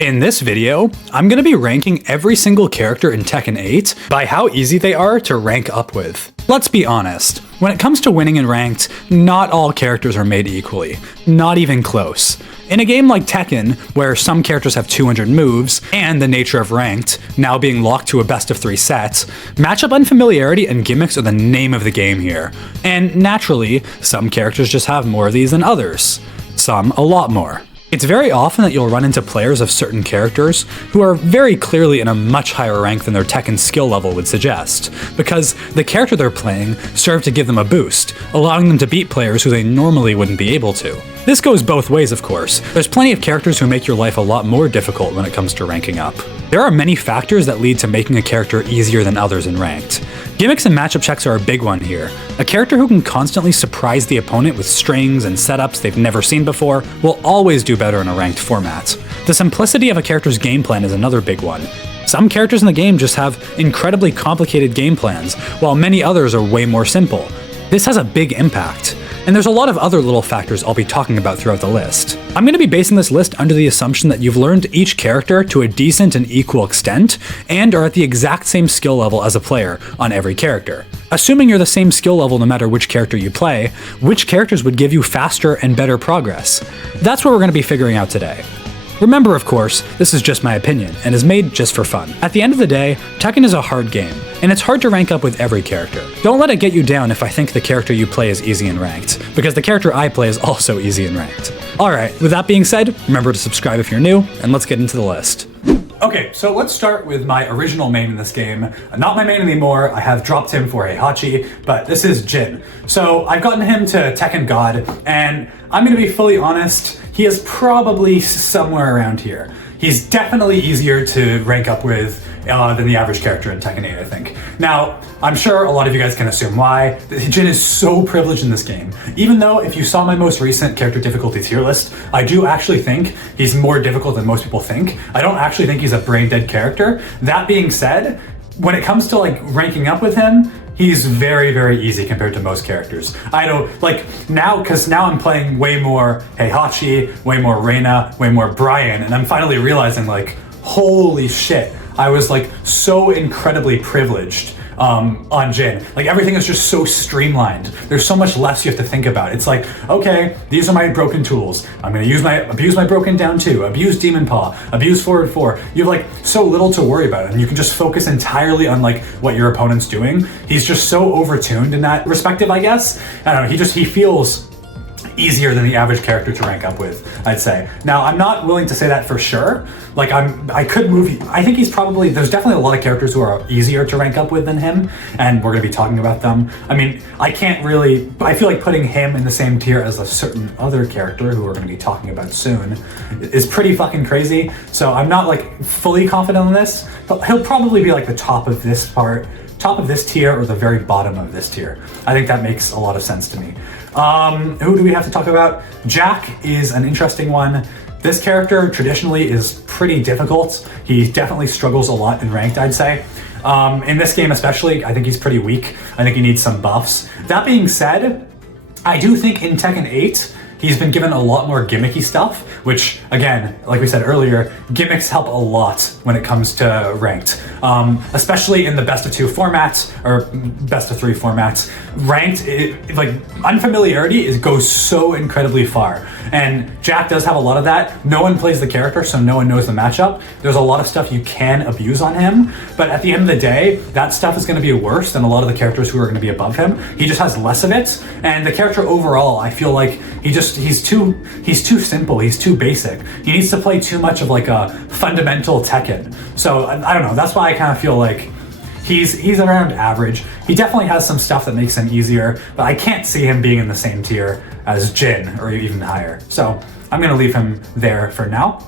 In this video, I'm going to be ranking every single character in Tekken 8 by how easy they are to rank up with. Let's be honest, when it comes to winning in ranked, not all characters are made equally, not even close. In a game like Tekken, where some characters have 200 moves, and the nature of ranked, now being locked to a best of 3 set, matchup unfamiliarity and gimmicks are the name of the game here. And naturally, some characters just have more of these than others. Some a lot more. It's very often that you'll run into players of certain characters who are very clearly in a much higher rank than their Tekken skill level would suggest, because the character they're playing served to give them a boost, allowing them to beat players who they normally wouldn't be able to. This goes both ways, of course. There's plenty of characters who make your life a lot more difficult when it comes to ranking up. There are many factors that lead to making a character easier than others in ranked. Gimmicks and matchup checks are a big one here. A character who can constantly surprise the opponent with strings and setups they've never seen before will always do better in a ranked format. The simplicity of a character's game plan is another big one. Some characters in the game just have incredibly complicated game plans, while many others are way more simple. This has a big impact. And there's a lot of other little factors I'll be talking about throughout the list. I'm going to be basing this list under the assumption that you've learned each character to a decent and equal extent, and are at the exact same skill level as a player on every character. Assuming you're the same skill level no matter which character you play, which characters would give you faster and better progress? That's what we're going to be figuring out today. Remember, of course, this is just my opinion, and is made just for fun. At the end of the day, Tekken is a hard game, and it's hard to rank up with every character. Don't let it get you down if I think the character you play is easy in ranked, because the character I play is also easy in ranked. Alright, with that being said, remember to subscribe if you're new, and let's get into the list. Okay, so let's start with my original main in this game. Not my main anymore, I have dropped him for Heihachi, but this is Jin. So I've gotten him to Tekken God, and I'm gonna be fully honest, he is probably somewhere around here. He's definitely easier to rank up with than the average character in Tekken 8, I think. Now, I'm sure a lot of you guys can assume why. Jin is so privileged in this game. Even though if you saw my most recent character difficulty tier list, I do actually think he's more difficult than most people think. I don't actually think he's a brain dead character. That being said, when it comes to like ranking up with him, he's very, very easy compared to most characters. I don't, like, because now I'm playing way more Heihachi, way more Reina, way more Bryan, and I'm finally realizing, like, holy shit, I was, like, so incredibly privileged on Jin. Like, everything is just so streamlined. There's so much less you have to think about. It's like, okay, these are my broken tools. I'm gonna abuse my broken down 2, abuse Demon Paw, abuse forward 4. You have like so little to worry about, and you can just focus entirely on like what your opponent's doing. He's just so overtuned in that perspective, I guess. I don't know, he feels easier than the average character to rank up with, I'd say. Now, I'm not willing to say that for sure. Like, I think he's probably, there's definitely a lot of characters who are easier to rank up with than him, and we're gonna be talking about them. I mean, I feel like putting him in the same tier as a certain other character who we're gonna be talking about soon is pretty fucking crazy. So I'm not like fully confident on this, but he'll probably be like the top of this tier or the very bottom of this tier. I think that makes a lot of sense to me. Who do we have to talk about? Jack is an interesting one. This character traditionally is pretty difficult. He definitely struggles a lot in ranked, I'd say. In this game especially, I think he's pretty weak. I think he needs some buffs. That being said, I do think in Tekken 8, he's been given a lot more gimmicky stuff, which, again, like we said earlier, gimmicks help a lot when it comes to ranked. Especially in the best of 2 formats, or best of 3 formats. Ranked, like, unfamiliarity goes so incredibly far. And Jack does have a lot of that. No one plays the character, so no one knows the matchup. There's a lot of stuff you can abuse on him, but at the end of the day, that stuff is gonna be worse than a lot of the characters who are gonna be above him. He just has less of it, and the character overall, I feel like he's too simple, he's too basic. He needs to play too much of like a fundamental Tekken. So I don't know, that's why I kind of feel like he's around average. He definitely has some stuff that makes him easier, but I can't see him being in the same tier as Jin or even higher. So I'm gonna leave him there for now.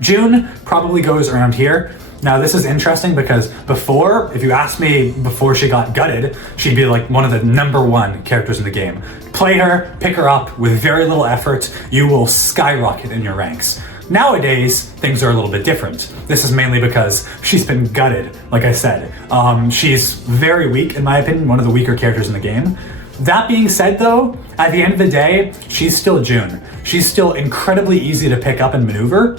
June probably goes around here. Now this is interesting because before, if you asked me before she got gutted, she'd be like one of the #1 characters in the game. Play her, pick her up with very little effort, you will skyrocket in your ranks. Nowadays, things are a little bit different. This is mainly because she's been gutted, like I said. She's very weak, in my opinion, one of the weaker characters in the game. That being said though, at the end of the day, she's still June. She's still incredibly easy to pick up and maneuver.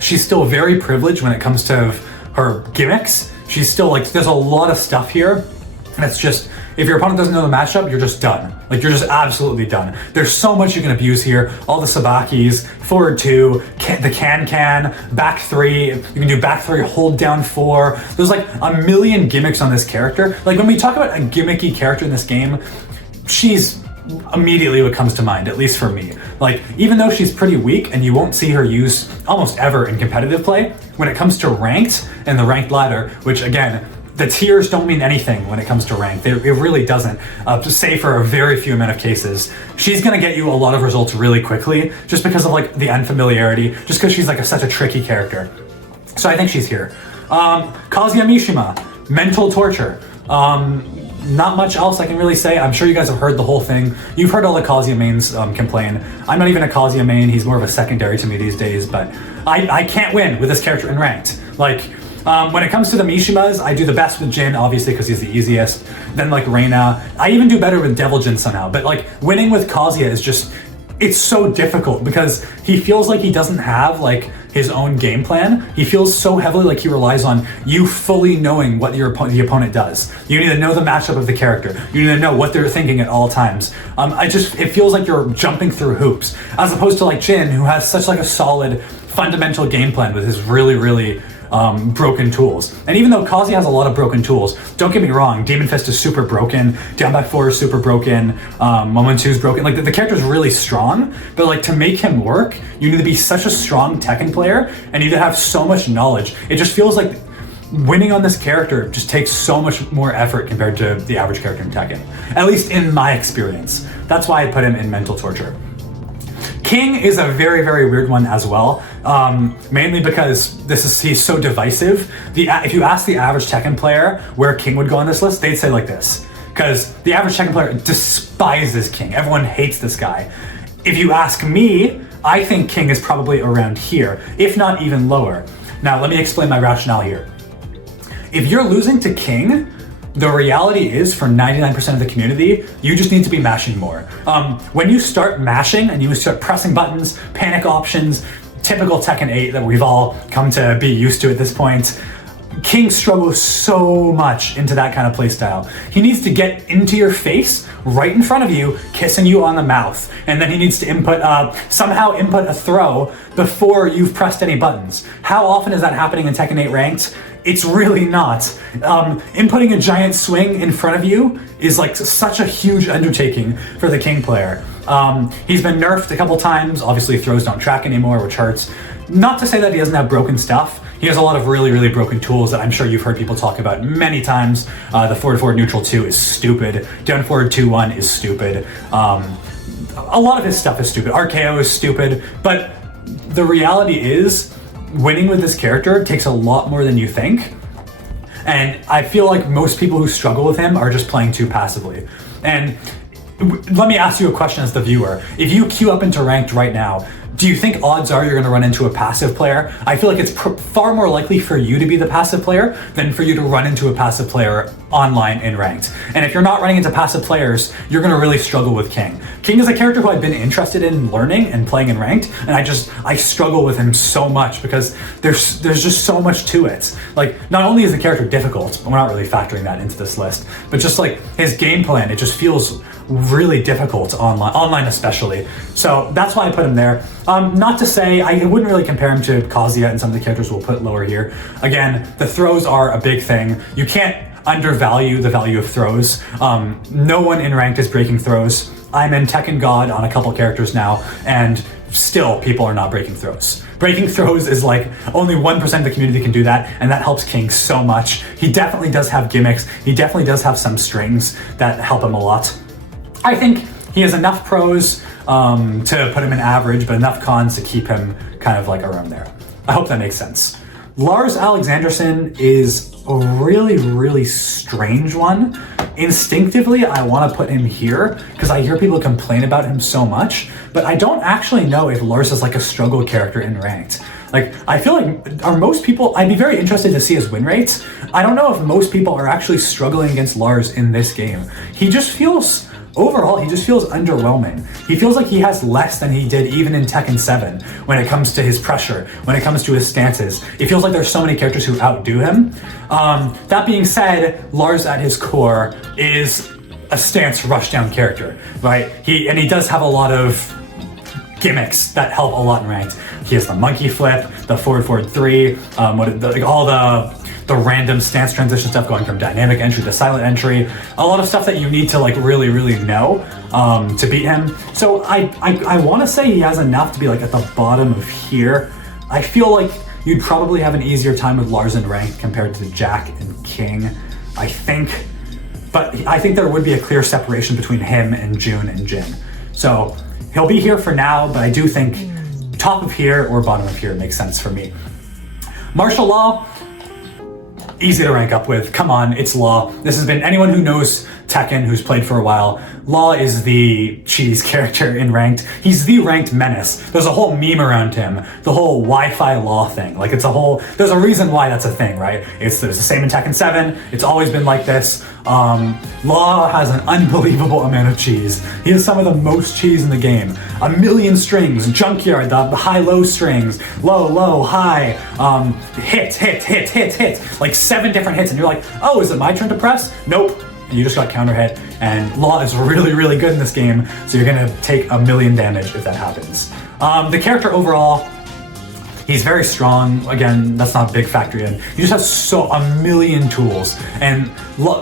she's still very privileged when it comes to her gimmicks. She's still like, there's a lot of stuff here, and it's just, if your opponent doesn't know the matchup, you're just done. Like, you're just absolutely done. There's so much you can abuse here. All the sabakis, forward 2, the can, back 3. You can do back 3, hold down 4. There's like a million gimmicks on this character. Like, when we talk about a gimmicky character in this game, she's immediately what comes to mind, at least for me. Like, even though she's pretty weak and you won't see her used almost ever in competitive play, when it comes to ranked and the ranked ladder, which again, the tiers don't mean anything when it comes to ranked. It really doesn't, save for a very few amount of cases. She's gonna get you a lot of results really quickly just because of like the unfamiliarity, just because she's like such a tricky character. So I think she's here. Kazuya Mishima, mental torture. Not much else I can really say. I'm sure you guys have heard the whole thing. You've heard all the Kazuya mains complain. I'm not even a Kazuya main. He's more of a secondary to me these days, but I can't win with this character in ranked. Like, when it comes to the Mishimas, I do the best with Jin, obviously, because he's the easiest. Then like Reina. I even do better with Devil Jin somehow. But like, winning with Kazuya is just, it's so difficult because he feels like he doesn't have like his own game plan. He feels so heavily like he relies on you fully knowing what the opponent does. You need to know the matchup of the character. You need to know what they're thinking at all times. It feels like you're jumping through hoops, as opposed to like Jin, who has such like a solid fundamental game plan with his really broken tools. And even though Kazuya has a lot of broken tools, don't get me wrong, Demon Fist is super broken, Down by 4 is super broken, 1-1-2 is broken. Like the character's really strong, but like to make him work, you need to be such a strong Tekken player and you need to have so much knowledge. It just feels like winning on this character just takes so much more effort compared to the average character in Tekken. At least in my experience. That's why I put him in mental torture. King is a very weird one as well, mainly because he's so divisive. If you ask the average Tekken player where King would go on this list, they'd say like this, because the average Tekken player despises King. Everyone hates this guy. If you ask me, I think King is probably around here, if not even lower. Now, let me explain my rationale here. If you're losing to King, the reality is, for 99% of the community, you just need to be mashing more. When you start mashing and you start pressing buttons, panic options, typical Tekken 8 that we've all come to be used to at this point, King struggles so much into that kind of playstyle. He needs to get into your face, right in front of you, kissing you on the mouth, and then he needs to somehow input a throw before you've pressed any buttons. How often is that happening in Tekken 8 Ranked? It's really not. Inputting a giant swing in front of you is like such a huge undertaking for the King player. He's been nerfed a couple times. Obviously throws don't track anymore, which hurts. Not to say that he doesn't have broken stuff. He has a lot of really broken tools that I'm sure you've heard people talk about many times. The forward neutral 2 is stupid. Down forward 2-1 is stupid. A lot of his stuff is stupid. RKO is stupid, but the reality is, winning with this character takes a lot more than you think. And I feel like most people who struggle with him are just playing too passively. And let me ask you a question as the viewer. If you queue up into ranked right now, do you think odds are you're going to run into a passive player? I feel like it's far more likely for you to be the passive player than for you to run into a passive player online in ranked. And if you're not running into passive players, you're going to really struggle with King. King is a character who I've been interested in learning and playing in ranked, and I struggle with him so much because there's just so much to it. Like, not only is the character difficult, we're not really factoring that into this list, but just like his game plan, it just feels really difficult online especially. So that's why I put him there. Not to say, I wouldn't really compare him to Kazuya and some of the characters we'll put lower here. Again, the throws are a big thing. You can't undervalue the value of throws. No one in ranked is breaking throws. I'm in Tekken God on a couple characters now, and still people are not breaking throws. Breaking throws is like only 1% of the community can do that, and that helps King so much. He definitely does have gimmicks. He definitely does have some strings that help him a lot. I think he has enough pros to put him in average, but enough cons to keep him kind of like around there. I hope that makes sense. Lars Alexanderson is a really strange one. Instinctively, I want to put him here because I hear people complain about him so much, but I don't actually know if Lars is like a struggle character in ranked. Like, I feel like, are most people, I'd be very interested to see his win rates. I don't know if most people are actually struggling against Lars in this game. He just feels overall, he just feels underwhelming. He feels like he has less than he did even in Tekken 7 when it comes to his pressure, when it comes to his stances. It feels like there's so many characters who outdo him. That being said, Lars at his core is a stance rushdown character, right? He does have a lot of gimmicks that help a lot in ranked. He has the monkey flip, the forward 3, all the random stance transition stuff going from dynamic entry to silent entry, a lot of stuff that you need to like really know to beat him. So I want to say he has enough to be like at the bottom of here. I feel like you'd probably have an easier time with Lars in ranked compared to Jack and King, I think. But I think there would be a clear separation between him and June and Jin. So he'll be here for now, but I do think top of here or bottom of here makes sense for me. Martial law, easy to rank up with. Come on, it's Law. This has been, anyone who knows Tekken, who's played for a while, Law is the cheese character in ranked. He's the ranked menace. There's a whole meme around him, the whole Wi-Fi Law thing. Like, it's a whole, there's a reason why that's a thing, right? There's the same in Tekken 7. It's always been like this. Law has an unbelievable amount of cheese. He has some of the most cheese in the game. 1,000,000 strings, junkyard, the high-low strings, low, high, hit. Like 7 different hits, and you're like, oh, is it my turn to press? Nope. And you just got counter hit, and Law is really good in this game, so you're gonna take 1,000,000 damage if that happens. The character overall, he's very strong. Again, that's not a big factor in. He just has 1,000,000 tools, and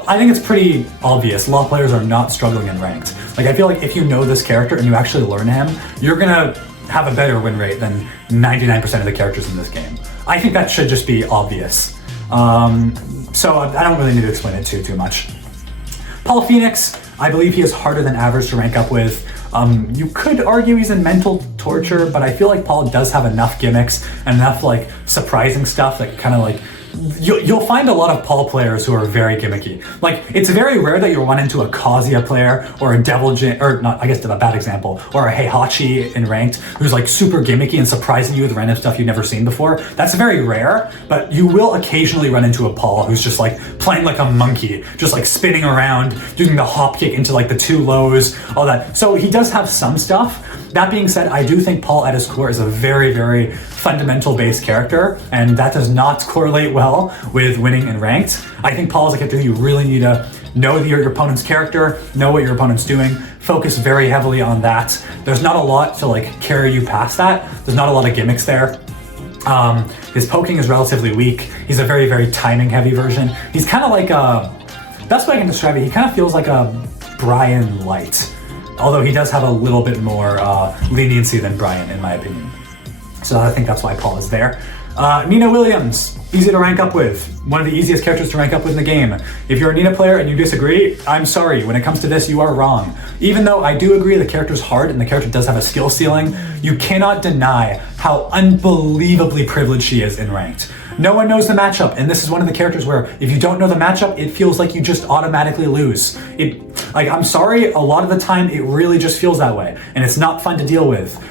I think it's pretty obvious. Law players are not struggling in ranked. Like, I feel like if you know this character and you actually learn him, you're gonna have a better win rate than 99% of the characters in this game. I think that should just be obvious. So I don't really need to explain it too much. Paul Phoenix, I believe he is harder than average to rank up with. You could argue he's in mental torture, but I feel like Paul does have enough gimmicks and enough like surprising stuff that kind of like, you'll find a lot of Paul players who are very gimmicky. Like, it's very rare that you'll run into a Kazuya player or a Devil Jin, or not, I guess that's a bad example, or a Heihachi in ranked who's like super gimmicky and surprising you with random stuff you've never seen before. That's very rare, but you will occasionally run into a Paul who's just like playing like a monkey, just like spinning around, doing the hop kick into like the 2 lows, all that. So he does have some stuff. That being said, I do think Paul at his core is a very fundamental based character, and that does not correlate well with winning in ranked. I think Paul is a character you really need to know your opponent's character, know what your opponent's doing, focus very heavily on that. There's not a lot to like carry you past that. There's not a lot of gimmicks there. His poking is relatively weak. He's a very timing heavy version. He's kind of like a, best way I can describe it, he kind of feels like a Bryan light. Although he does have a little bit more leniency than Bryan, in my opinion. So I think that's why Paul is there. Nina Williams, easy to rank up with. One of the easiest characters to rank up with in the game. If you're a Nina player and you disagree, I'm sorry. When it comes to this, you are wrong. Even though I do agree the character's hard and the character does have a skill ceiling, you cannot deny how unbelievably privileged she is in ranked. No one knows the matchup, and this is one of the characters where if you don't know the matchup, it feels like you just automatically lose. Like, I'm sorry, a lot of the time it really just feels that way, and it's not fun to deal with.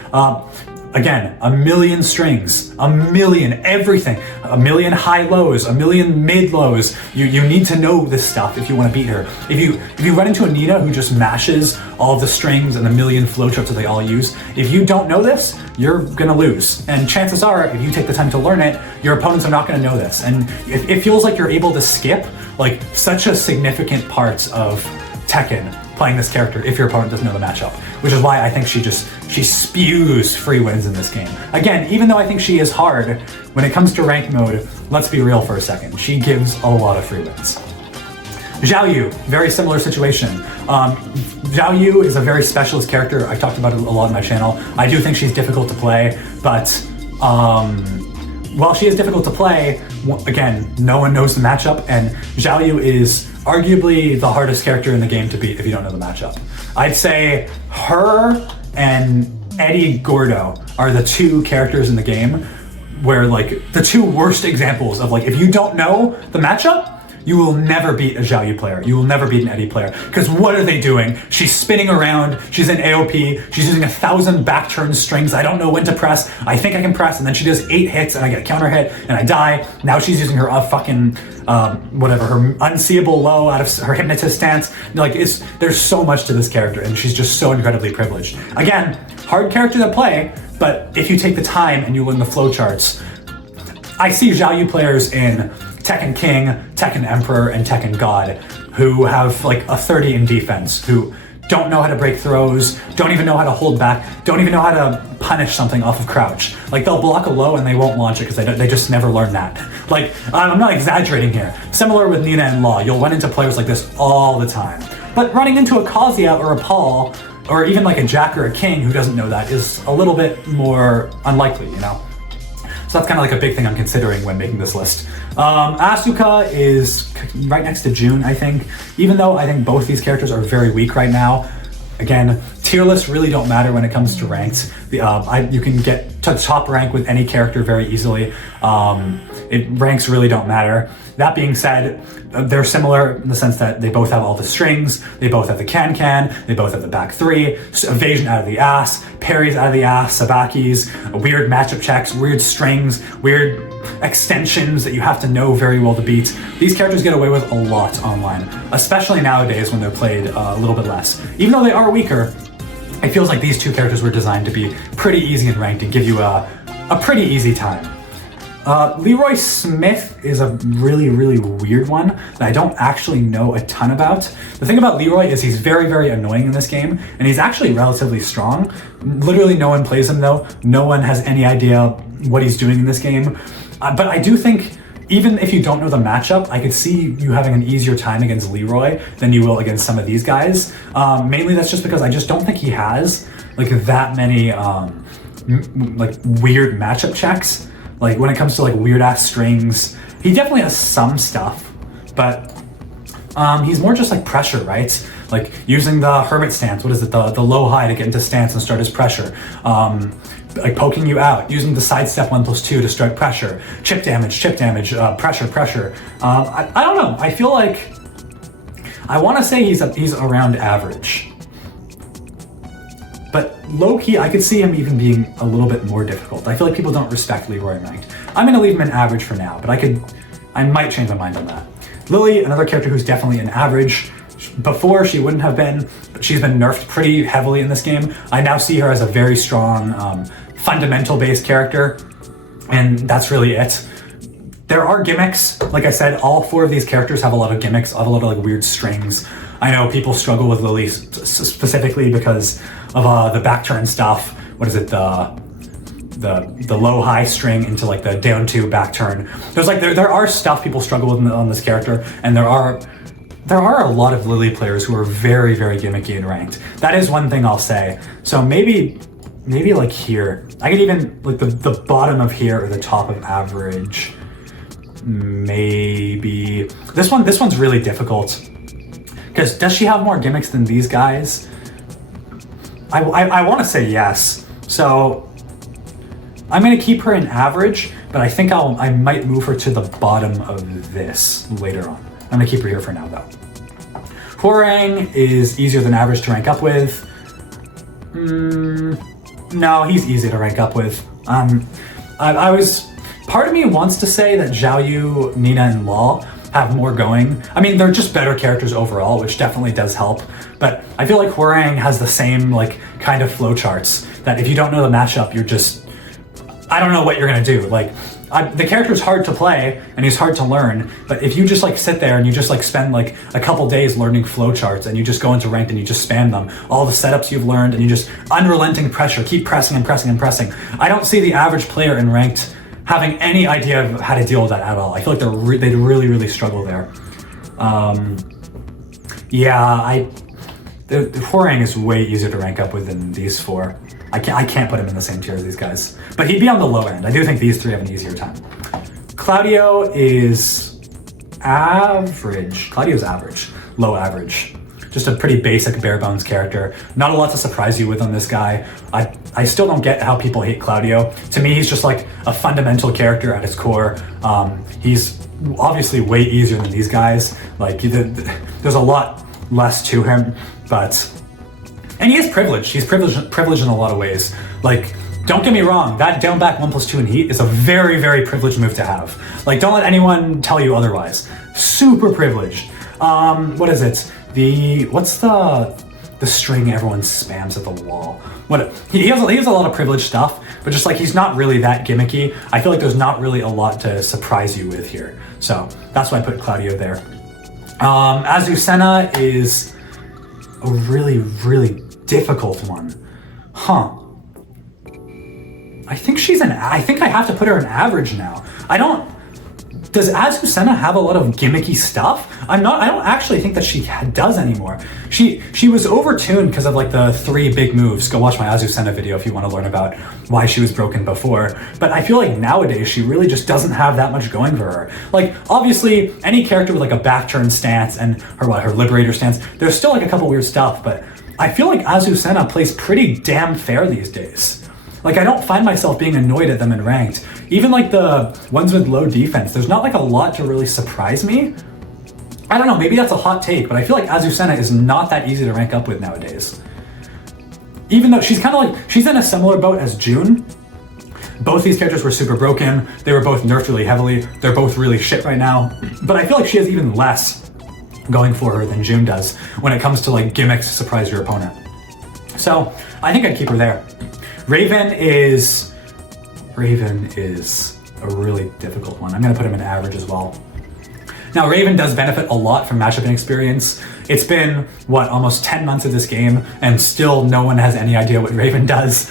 Again, 1,000,000 strings, 1,000,000 everything, 1,000,000 high lows, 1,000,000 mid lows. You need to know this stuff if you want to beat her. If you run into a Nina who just mashes all the strings and the 1,000,000 flowcharts that they all use, if you don't know this, you're gonna lose. And chances are, if you take the time to learn it, your opponents are not gonna know this. And it feels like you're able to skip like such a significant parts of Tekken playing this character if your opponent doesn't know the matchup, which is why I think she spews free wins in this game. Again, even though I think she is hard, when it comes to ranked mode, let's be real for a second, she gives a lot of free wins. Zhao Yu, very similar situation. Zhao Yu is a very specialist character. I've talked about it a lot on my channel. I do think she's difficult to play, but while she is difficult to play, again, no one knows the matchup, and Zhao Yu is arguably the hardest character in the game to beat if you don't know the matchup. I'd say her and Eddy Gordo are the 2 characters in the game where, like, the 2 worst examples of, like, if you don't know the matchup, you will never beat a Zhao Yu player. You will never beat an Eddy player. Because what are they doing? She's spinning around. She's in AOP. She's using 1,000 back turn strings. I don't know when to press. I think I can press, and then she does 8 hits, and I get a counter hit, and I die. Now she's using her fucking her unseeable low out of her hypnotist stance. Like, there's so much to this character, and she's just so incredibly privileged. Again, hard character to play, but if you take the time and you learn the flowcharts, I see Zhao Yu players in Tekken King, Tekken Emperor, and Tekken God who have like a 30 in defense, who don't know how to break throws, don't even know how to hold back, don't even know how to punish something off of crouch. Like, they'll block a low and they won't launch it because they just never learned that. Like, I'm not exaggerating here. Similar with Nina and Law, you'll run into players like this all the time. But running into a Kazuya or a Paul, or even like a Jack or a King who doesn't know that, is a little bit more unlikely, you know? So that's kind of like a big thing I'm considering when making this list. Asuka is right next to June, I think. Even though I think both these characters are very weak right now. Again, tier lists really don't matter when it comes to ranked. You can get to top rank with any character very easily. Ranks really don't matter. That being said, they're similar in the sense that they both have all the strings, they both have the can, they both have the back 3, evasion out of the ass, parries out of the ass, sabakis, weird matchup checks, weird strings, weird extensions that you have to know very well to beat. These characters get away with a lot online, especially nowadays when they're played a little bit less. Even though they are weaker, it feels like these two characters were designed to be pretty easy in ranked and give you a pretty easy time. Leroy Smith is a really, really weird one that I don't actually know a ton about. The thing about Leroy is he's very, very annoying in this game, and he's actually relatively strong. Literally no one plays him though. No one has any idea what he's doing in this game. But I do think, even if you don't know the matchup, I could see you having an easier time against Leroy than you will against some of these guys. Mainly that's just because I just don't think he has like that many like weird matchup checks. Like, when it comes to like weird ass strings, he definitely has some stuff, but he's more just like pressure, right? Like using the hermit stance, what is it, the low high to get into stance and start his pressure. Like poking you out, using the sidestep 1+2 to start pressure, chip damage, pressure. I don't know. I feel like I want to say he's around average. But low-key, I could see him even being a little bit more difficult. I feel like people don't respect Leroy in ranked. I'm gonna leave him in average for now, but I might change my mind on that. Lili, another character who's definitely an average. Before, she wouldn't have been, but she's been nerfed pretty heavily in this game. I now see her as a very strong, fundamental-based character, and that's really it. There are gimmicks. Like I said, all 4 of these characters have a lot of gimmicks, have a lot of like weird strings. I know people struggle with Lili specifically because of the back turn stuff. What is it? The low high string into like the down 2 back turn. There's like there are stuff people struggle with on this character, and there are a lot of Lili players who are very, very gimmicky and ranked. That is one thing I'll say. So maybe like here, I could even like the bottom of here or the top of average. Maybe this one's really difficult. Because does she have more gimmicks than these guys? I want to say yes. So I'm going to keep her in average, but I think I might move her to the bottom of this later on. I'm going to keep her here for now though. Hwoarang is easier than average to rank up with. No, he's easy to rank up with. Part of me wants to say that Zhao Yu, Nina, and Law have more going. I mean, they're just better characters overall, which definitely does help. But I feel like Hwoarang has the same like kind of flowcharts that if you don't know the matchup, you're just, I don't know what you're gonna do. Like, the character's hard to play and he's hard to learn, but if you just like sit there and you just like spend like a couple days learning flowcharts and you just go into ranked and you just spam them, all the setups you've learned, and you just unrelenting pressure, keep pressing and pressing and pressing. I don't see the average player in ranked having any idea of how to deal with that at all. I feel like they'd really, really struggle there. Yeah, the Hwoarang is way easier to rank up with than these 4. I can't put him in the same tier as these guys. But he'd be on the low end. I do think these 3 have an easier time. Claudio is average. Claudio's average. Low average. just a pretty basic bare bones character. Not a lot to surprise you with on this guy. I still don't get how people hate Claudio. To me, he's just like a fundamental character at his core. He's obviously way easier than these guys. Like there's a lot less to him, and he is privileged. He's privileged in a lot of ways. Like, don't get me wrong, that down back 1+2 in heat is a very, very privileged move to have. Like, don't let anyone tell you otherwise. Super privileged. What is it? What's the string everyone spams at the wall? He has a lot of privileged stuff, but just like he's not really that gimmicky. I feel like there's not really a lot to surprise you with here. So that's why I put Claudio there. Azucena is a really, really difficult one. I think I have to put her in average now. Does Azucena have a lot of gimmicky stuff? I don't actually think that she does anymore. She was overtuned because of like the 3 big moves. Go watch my Azucena video if you want to learn about why she was broken before. But I feel like nowadays she really just doesn't have that much going for her. Like, obviously any character with like a back turn stance and her Liberator stance, there's still like a couple weird stuff, but I feel like Azucena plays pretty damn fair these days. Like, I don't find myself being annoyed at them in ranked. Even like the ones with low defense, there's not like a lot to really surprise me. I don't know, maybe that's a hot take, but I feel like Azucena is not that easy to rank up with nowadays. Even though she's kind of like, she's in a similar boat as June. Both these characters were super broken. They were both nerfed really heavily. They're both really shit right now. But I feel like she has even less going for her than June does when it comes to like gimmicks to surprise your opponent. So I think I'd keep her there. Raven is a really difficult one. I'm gonna put him in average as well. Now, Raven does benefit a lot from matchup inexperience. It's been, almost 10 months of this game, and still no one has any idea what Raven does.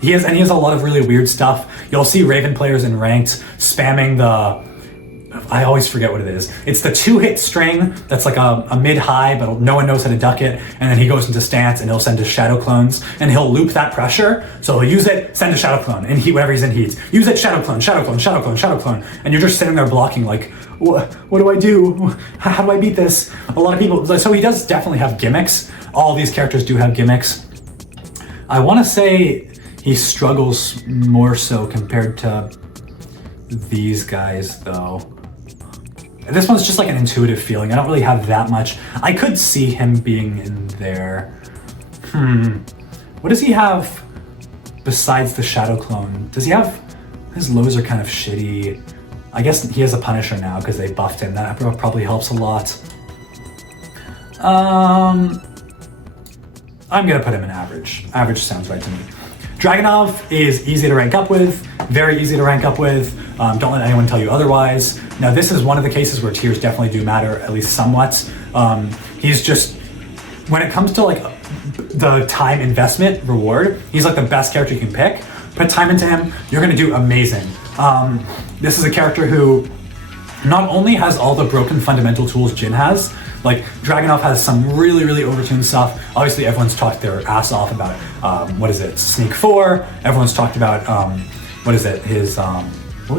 He has a lot of really weird stuff. You'll see Raven players in ranked spamming I always forget what it is. It's the 2-hit string that's like a mid-high, but no one knows how to duck it, and then he goes into stance and he'll send his shadow clones, and he'll loop that pressure, so he'll use it, send a shadow clone, and whenever he's in heat. Use it, shadow clone, shadow clone, shadow clone, shadow clone, and you're just sitting there blocking like, what do I do? How do I beat this? A lot of people, so he does definitely have gimmicks. All these characters do have gimmicks. I want to say he struggles more so compared to these guys though. This one's just like an intuitive feeling. I don't really have that much. I could see him being in there. What does he have besides the shadow clone? Does he have, his lows are kind of shitty. I guess he has a Punisher now because they buffed him. That probably helps a lot. I'm gonna put him in average. Average sounds right to me. Dragunov is easy to rank up with, very easy to rank up with. Don't let anyone tell you otherwise. Now, this is one of the cases where tiers definitely do matter, at least somewhat. He's just, when it comes to like the time investment reward, he's like the best character you can pick. Put time into him, you're gonna do amazing. This is a character who not only has all the broken fundamental tools Jin has, like Dragunov has some really, really overtuned stuff. Obviously, everyone's talked their ass off about, Sneak 4. Everyone's talked about, what was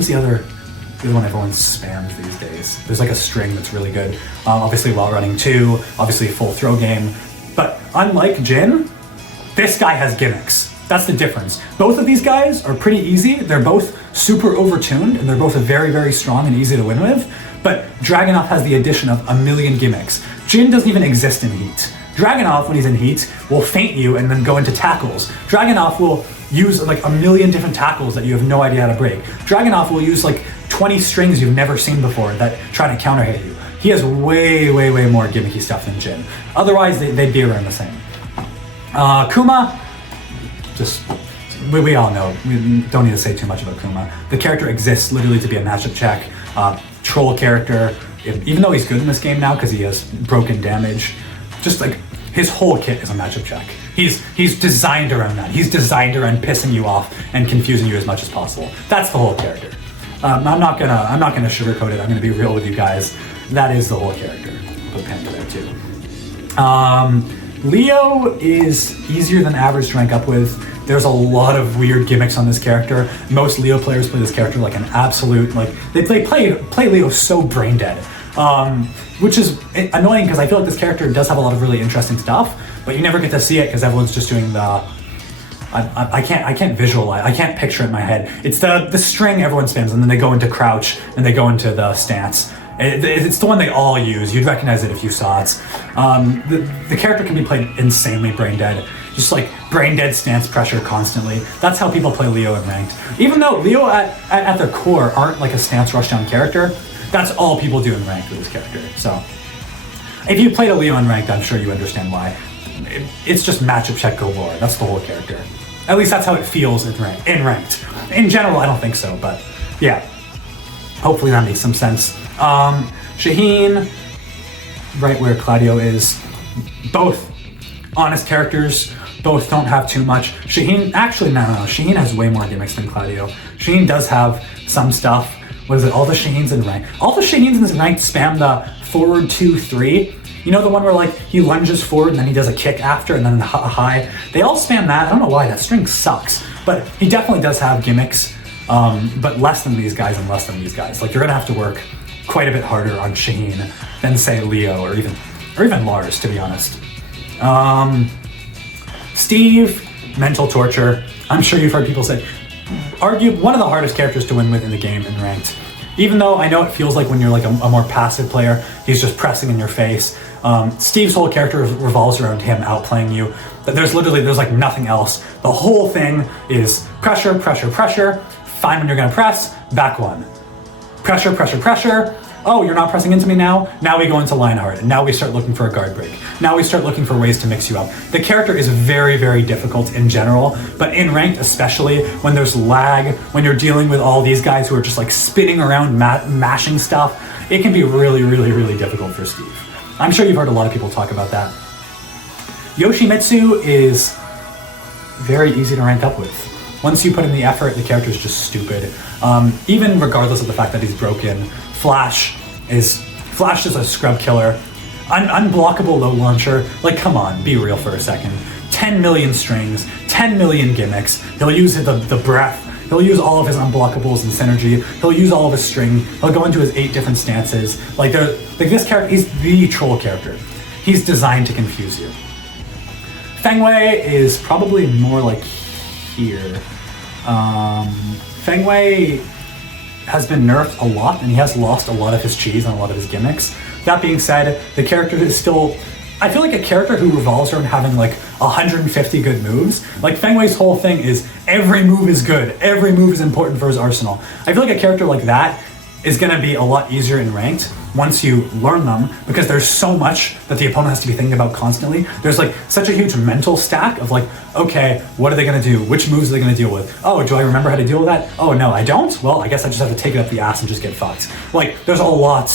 the other one everyone spams these days? There's like a string that's really good. Obviously, while running 2, obviously full throw game. But unlike Jin, this guy has gimmicks. That's the difference. Both of these guys are pretty easy. They're both super overtuned, and they're both very, very strong and easy to win with. But Dragunov has the addition of a million gimmicks. Jin doesn't even exist in heat. Dragunov, when he's in heat, will feint you and then go into tackles. Dragunov will use like a million different tackles that you have no idea how to break. Dragunov will use like 20 strings you've never seen before that try to counter hit you. He has way, way, way more gimmicky stuff than Jin. Otherwise, they'd be around the same. Kuma, we all know. We don't need to say too much about Kuma. The character exists literally to be a matchup check. Troll character, even though he's good in this game now because he has broken damage, just like his whole kit is a matchup check. He's designed around that. He's designed around pissing you off and confusing you as much as possible. That's the whole character. I'm not gonna sugarcoat it. I'm gonna be real with you guys. That is the whole character. Put Panda there too. Leo is easier than average to rank up with. There's a lot of weird gimmicks on this character. Most Leo players play this character like an absolute, like, they play Leo so brain dead. which is annoying because I feel like this character does have a lot of really interesting stuff, but you never get to see it because everyone's just doing the. I can't visualize. I can't picture it in my head. It's the string everyone spins, and then they go into crouch and they go into the stance. It's the one they all use. You'd recognize it if you saw it. The character can be played insanely brain dead. Just like brain dead stance pressure constantly. That's how people play Leo in ranked. Even though Leo at their core aren't like a stance rushdown character, that's all people do in ranked with this character. So if you played a Leo in ranked, I'm sure you understand why. It's just matchup check galore. That's the whole character. At least that's how it feels in ranked. In general, I don't think so, but yeah. Hopefully that makes some sense. Shaheen, right where Claudio is, both honest characters, both don't have too much. Shaheen, actually, no. Shaheen has way more gimmicks than Claudio. Shaheen does have some stuff. What is it? All the Shaheens in rank. All the Shaheens in this rank spam the forward 2-3. You know the one where like he lunges forward and then he does a kick after and then a high? They all spam that. I don't know why, that string sucks. But he definitely does have gimmicks, but less than these guys and less than these guys. Like you're gonna have to work quite a bit harder on Shaheen than say Leo or even Lars, to be honest. Steve, mental torture. I'm sure you've heard people say, argue one of the hardest characters to win with in the game in ranked. Even though I know it feels like when you're like a more passive player, he's just pressing in your face. Steve's whole character revolves around him outplaying you. There's like nothing else. The whole thing is pressure, pressure, pressure. Find when you're gonna press, back one. Pressure, pressure, pressure. Oh, you're not pressing into me now? Now we go into Lionheart, and now we start looking for a guard break. Now we start looking for ways to mix you up. The character is very, very difficult in general, but in ranked especially, when there's lag, when you're dealing with all these guys who are just like spinning around, mashing stuff, it can be really, really, really difficult for Steve. I'm sure you've heard a lot of people talk about that. Yoshimitsu is very easy to rank up with. Once you put in the effort, the character is just stupid. Even regardless of the fact that he's broken, Flash is a scrub killer. Unblockable low launcher. Like, come on, be real for a second. 10 million strings, 10 million gimmicks. He'll use the breath. He'll use all of his unblockables and synergy. He'll use all of his string. He'll go into his 8 different stances. Like this character, he's the troll character. He's designed to confuse you. Feng Wei is probably more like here. Feng Wei has been nerfed a lot, and he has lost a lot of his cheese and a lot of his gimmicks. That being said, the character is still, I feel like a character who revolves around having like 150 good moves. Like Feng Wei's whole thing is every move is good, every move is important for his arsenal. I feel like a character like that is gonna be a lot easier in ranked once you learn them, because there's so much that the opponent has to be thinking about constantly. There's like such a huge mental stack of like, okay, what are they gonna do? Which moves are they gonna deal with? Oh, do I remember how to deal with that? Oh no, I don't? Well, I guess I just have to take it up the ass and just get fucked. Like, there's a lot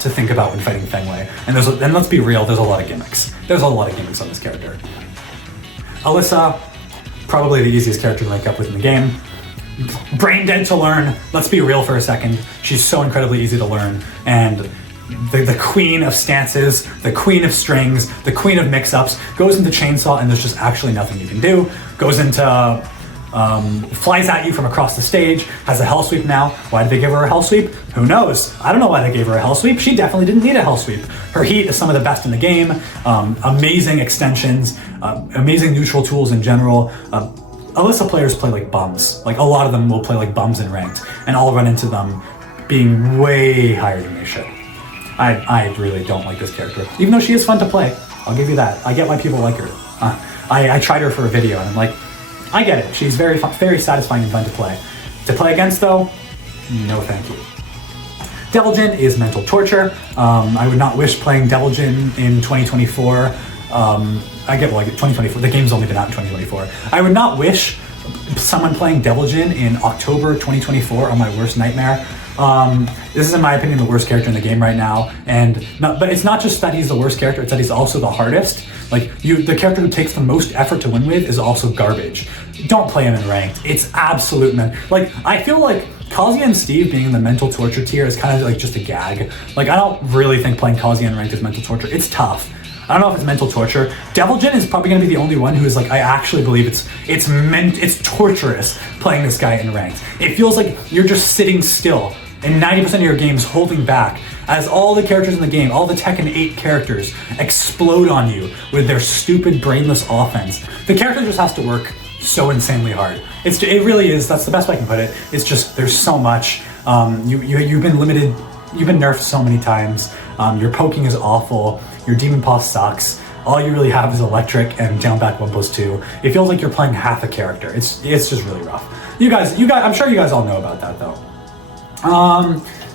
to think about when fighting Feng Wei. And let's be real, there's a lot of gimmicks. There's a lot of gimmicks on this character. Alisa, probably the easiest character to rank up with in the game. Brain dead to learn. Let's be real for a second. She's so incredibly easy to learn, and the queen of stances, the queen of strings, the queen of mix-ups, goes into chainsaw and there's just actually nothing you can do. Goes into flies at you from across the stage, has a hell sweep now. Why did they give her a hell sweep? Who knows? I don't know why they gave her a hell sweep. She definitely didn't need a hell sweep. Her heat is some of the best in the game. Amazing extensions, amazing neutral tools in general. Alisa players play like bums. Like, a lot of them will play like bums in ranked, and I'll run into them being way higher than they should. I really don't like this character. Even though she is fun to play, I'll give you that. I get why people like her. I tried her for a video, and I'm like, I get it. She's very satisfying and fun to play. To play against, though, no thank you. Devil Jin is mental torture. I would not wish playing Devil Jin in 2024. I get 2024. The game's only been out in 2024. I would not wish someone playing Devil Jin in October 2024 on my worst nightmare. This is, in my opinion, the worst character in the game right now. But it's not just that he's the worst character; it's that he's also the hardest. Like, the character who takes the most effort to win with is also garbage. Don't play him in ranked. It's absolute like, I feel like Kazuya and Steve being in the mental torture tier is kind of like just a gag. Like, I don't really think playing Kazuya in ranked is mental torture. It's tough. I don't know if it's mental torture. Devil Jin is probably going to be the only one who is like, I actually believe it's torturous playing this guy in ranked. It feels like you're just sitting still in 90% of your games holding back as all the characters in the game, all the Tekken 8 characters explode on you with their stupid brainless offense. The character just has to work so insanely hard. It really is, that's the best way I can put it. It's just, there's so much. You've been limited, you've been nerfed so many times. Your poking is awful, your Demon Paw sucks. All you really have is electric and down back 1+2. It feels like you're playing half a character. It's just really rough. You guys, I'm sure you guys all know about that though.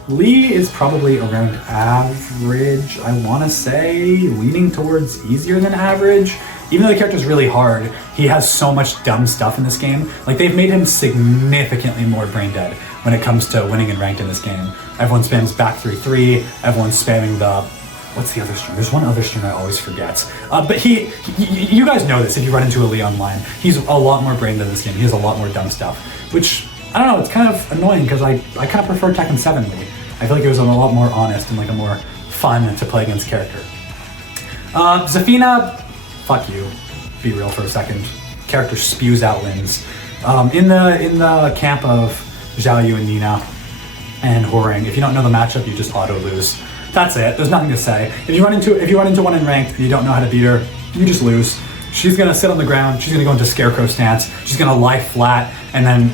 Lee is probably around average, I want to say, leaning towards easier than average. Even though the character's really hard, he has so much dumb stuff in this game. Like, they've made him significantly more brain dead when it comes to winning and ranked in this game. Everyone spams back 3-3, everyone's spamming the, what's the other string? There's one other string I always forget. But you guys know this if you run into a Lee online. He's a lot more brain dead in this game. He has a lot more dumb stuff, which, I don't know, it's kind of annoying because I kind of prefer Tekken 7 Lee. I feel like it was a lot more honest and like a more fun to play against character. Zafina, fuck you. Be real for a second. Character spews out wins. In the camp of Zhao Yu and Nina and Hwoarang, if you don't know the matchup, you just auto lose. That's it. There's nothing to say. If you run into one in ranked and you don't know how to beat her, you just lose. She's gonna sit on the ground. She's gonna go into scarecrow stance. She's gonna lie flat and then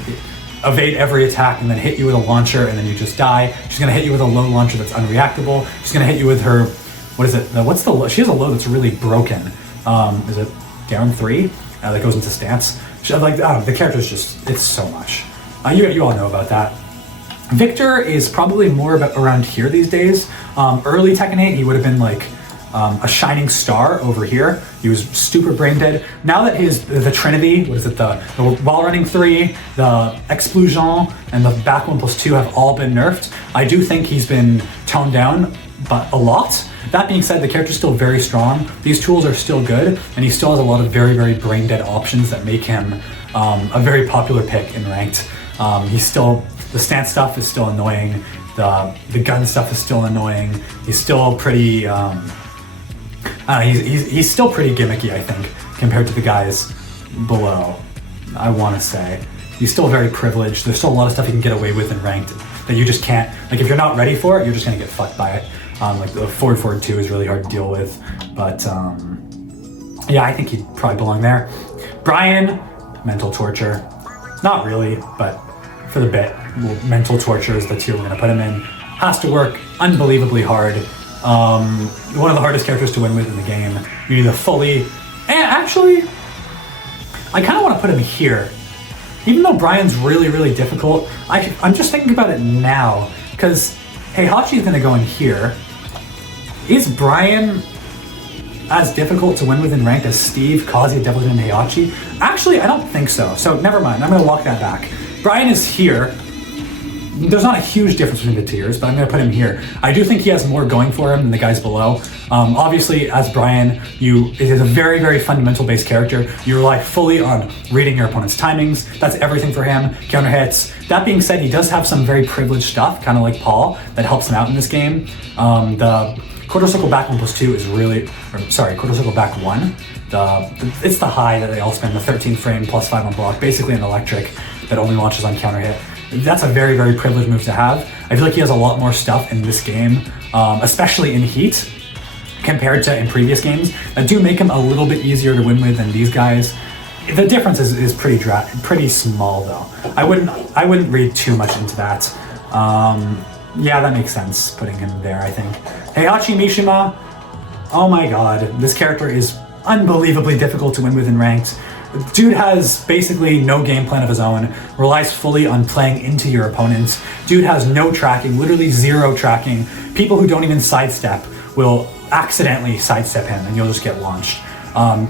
evade every attack and then hit you with a launcher and then you just die. She's gonna hit you with a low launcher that's unreactable. She's gonna hit you with her, what is it? What's the low? She has a low that's really broken. Is it down 3? That goes into stance. The character's just, it's so much. You all know about that. Victor is probably more around here these days. Early Tekken 8, he would have been like a shining star over here. He was super brain dead. Now that the Trinity, what is it, the wall running 3, the Explosion, and the back 1+2 have all been nerfed, I do think he's been toned down, but a lot. That being said, the character's still very strong. These tools are still good, and he still has a lot of very, very brain dead options that make him a very popular pick in ranked. The stance stuff is still annoying. The gun stuff is still annoying. He's still pretty. He's still pretty gimmicky, I think, compared to the guys below. I want to say he's still very privileged. There's still a lot of stuff you can get away with in ranked that you just can't. Like, if you're not ready for it, you're just gonna get fucked by it. Like the forward 2 is really hard to deal with, but yeah, I think he'd probably belong there. Bryan, mental torture. Not really, but for the bit, mental torture is the tier we're gonna put him in. Has to work unbelievably hard. One of the hardest characters to win with in the game. You need a fully, and actually, I kind of want to put him here. Even though Bryan's really, really difficult, I'm just thinking about it now, because Heihachi is gonna go in here. Is Bryan as difficult to win with in ranked as Steve, Kazuya, Devil and Heihachi? Actually, I don't think so. So never mind, I'm gonna walk that back. Bryan is here. There's not a huge difference between the tiers, but I'm gonna put him here. I do think he has more going for him than the guys below. Obviously, as Bryan, it is a very, very fundamental based character. You rely fully on reading your opponent's timings. That's everything for him. Counter hits. That being said, he does have some very privileged stuff, kind of like Paul, that helps him out in this game. The quarter circle back 1+2 is really, quarter circle back 1. It's the high that they all spend, the 13 frame +5 on block, basically an electric that only launches on counter hit. That's a very, very privileged move to have. I feel like he has a lot more stuff in this game, especially in Heat, compared to in previous games, that do make him a little bit easier to win with than these guys. The difference is pretty small though. I wouldn't read too much into that. Yeah, that makes sense, putting him there, I think. Heihachi Mishima, oh my god, this character is unbelievably difficult to win with in ranked. Dude has basically no game plan of his own, relies fully on playing into your opponents. Dude has no tracking, literally 0 tracking. People who don't even sidestep will accidentally sidestep him and you'll just get launched.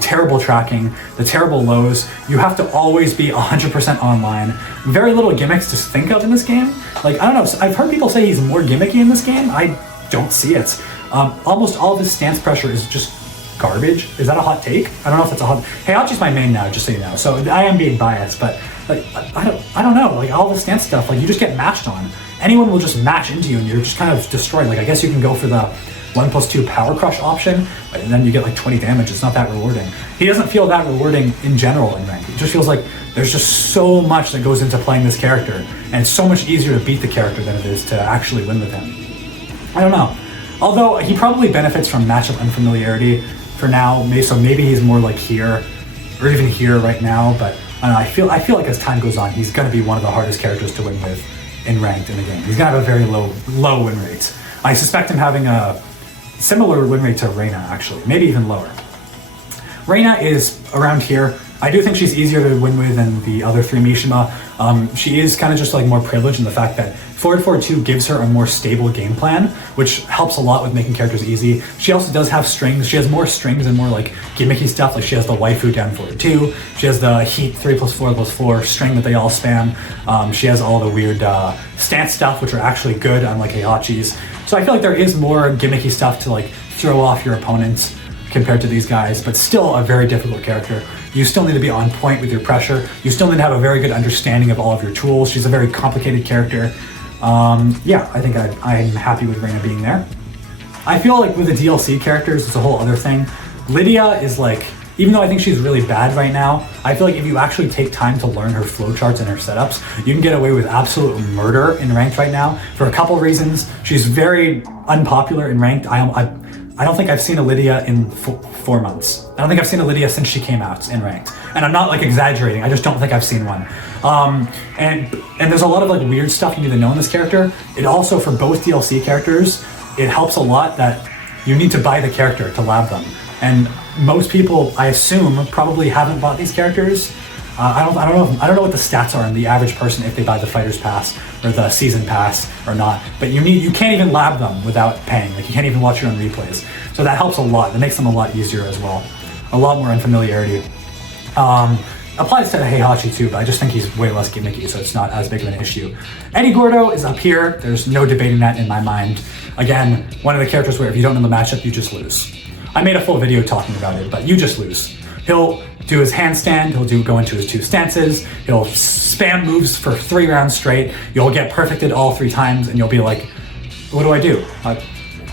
Terrible tracking, the terrible lows. You have to always be 100% online. Very little gimmicks to think of in this game. Like, I don't know, I've heard people say he's more gimmicky in this game. I don't see it. Almost all of his stance pressure is just garbage. Is that a hot take? I don't know if that's a hot. Heihachi's my main now, just so you know. So I am being biased, but like I don't know. Like, all the stance stuff, like, you just get matched on. Anyone will just match into you, and you're just kind of destroyed. Like, I guess you can go for the 1+2 power crush option, and then you get like 20 damage. It's not that rewarding. He doesn't feel that rewarding in general in ranked. It just feels like there's just so much that goes into playing this character, and it's so much easier to beat the character than it is to actually win with him. I don't know. Although he probably benefits from matchup unfamiliarity for now, so maybe he's more like here, or even here right now, but I don't know, I feel like as time goes on, he's going to be one of the hardest characters to win with in ranked in the game. He's going to have a very low win rate. I suspect him having a similar win rate to Reina, actually, maybe even lower. Reina is around here. I do think she's easier to win with than the other three Mishima. She is kind of just like more privileged in the fact that forward 2 gives her a more stable game plan, which helps a lot with making characters easy. She also does have strings. She has more strings and more like gimmicky stuff. Like she has the waifu down forward 2. She has the heat 3+4+4 string that they all spam. She has all the weird stance stuff, which are actually good, unlike Heihachi's. So I feel like there is more gimmicky stuff to like throw off your opponents compared to these guys, but still a very difficult character. You still need to be on point with your pressure. You still need to have a very good understanding of all of your tools. She's a very complicated character. Yeah, I think I'm happy with Reina being there. I feel like with the DLC characters, it's a whole other thing. Lidia is like, even though I think she's really bad right now, I feel like if you actually take time to learn her flowcharts and her setups, you can get away with absolute murder in ranked right now for a couple reasons. She's very unpopular in ranked. I don't think I've seen a Lidia in 4 months. I don't think I've seen a Lidia since she came out in ranked. And I'm not like exaggerating, I just don't think I've seen one. And there's a lot of like weird stuff you need to know in this character. It also, for both DLC characters, it helps a lot that you need to buy the character to lab them. And most people, I assume, probably haven't bought these characters. I don't know what the stats are on the average person if they buy the Fighter's Pass or the Season Pass or not. But you can't even lab them without paying. Like you can't even watch your own replays. So that helps a lot. That makes them a lot easier as well. A lot more unfamiliarity. Applies to Heihachi too, but I just think he's way less gimmicky, so it's not as big of an issue. Eddy Gordo is up here. There's no debating that in my mind. Again, one of the characters where if you don't know the matchup, you just lose. I made a full video talking about it, but you just lose. He'll do his handstand, he'll go into his 2 stances, he'll spam moves for 3 rounds straight, you'll get perfected all 3 times, and you'll be like, what do I do?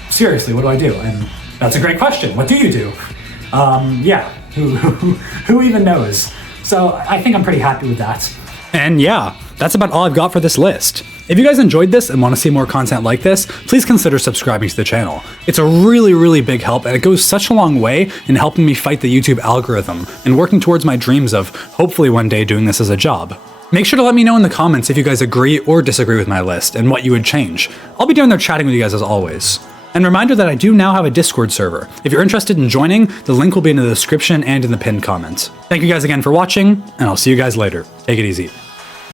Seriously, what do I do? And that's a great question. What do you do? Yeah, who even knows? So I think I'm pretty happy with that. And yeah, that's about all I've got for this list. If you guys enjoyed this and want to see more content like this, please consider subscribing to the channel. It's a really big help, and it goes such a long way in helping me fight the YouTube algorithm and working towards my dreams of hopefully one day doing this as a job. Make sure to let me know in the comments if you guys agree or disagree with my list and what you would change. I'll be down there chatting with you guys as always. And reminder that I do now have a Discord server. If you're interested in joining, the link will be in the description and in the pinned comments. Thank you guys again for watching, and I'll see you guys later. Take it easy.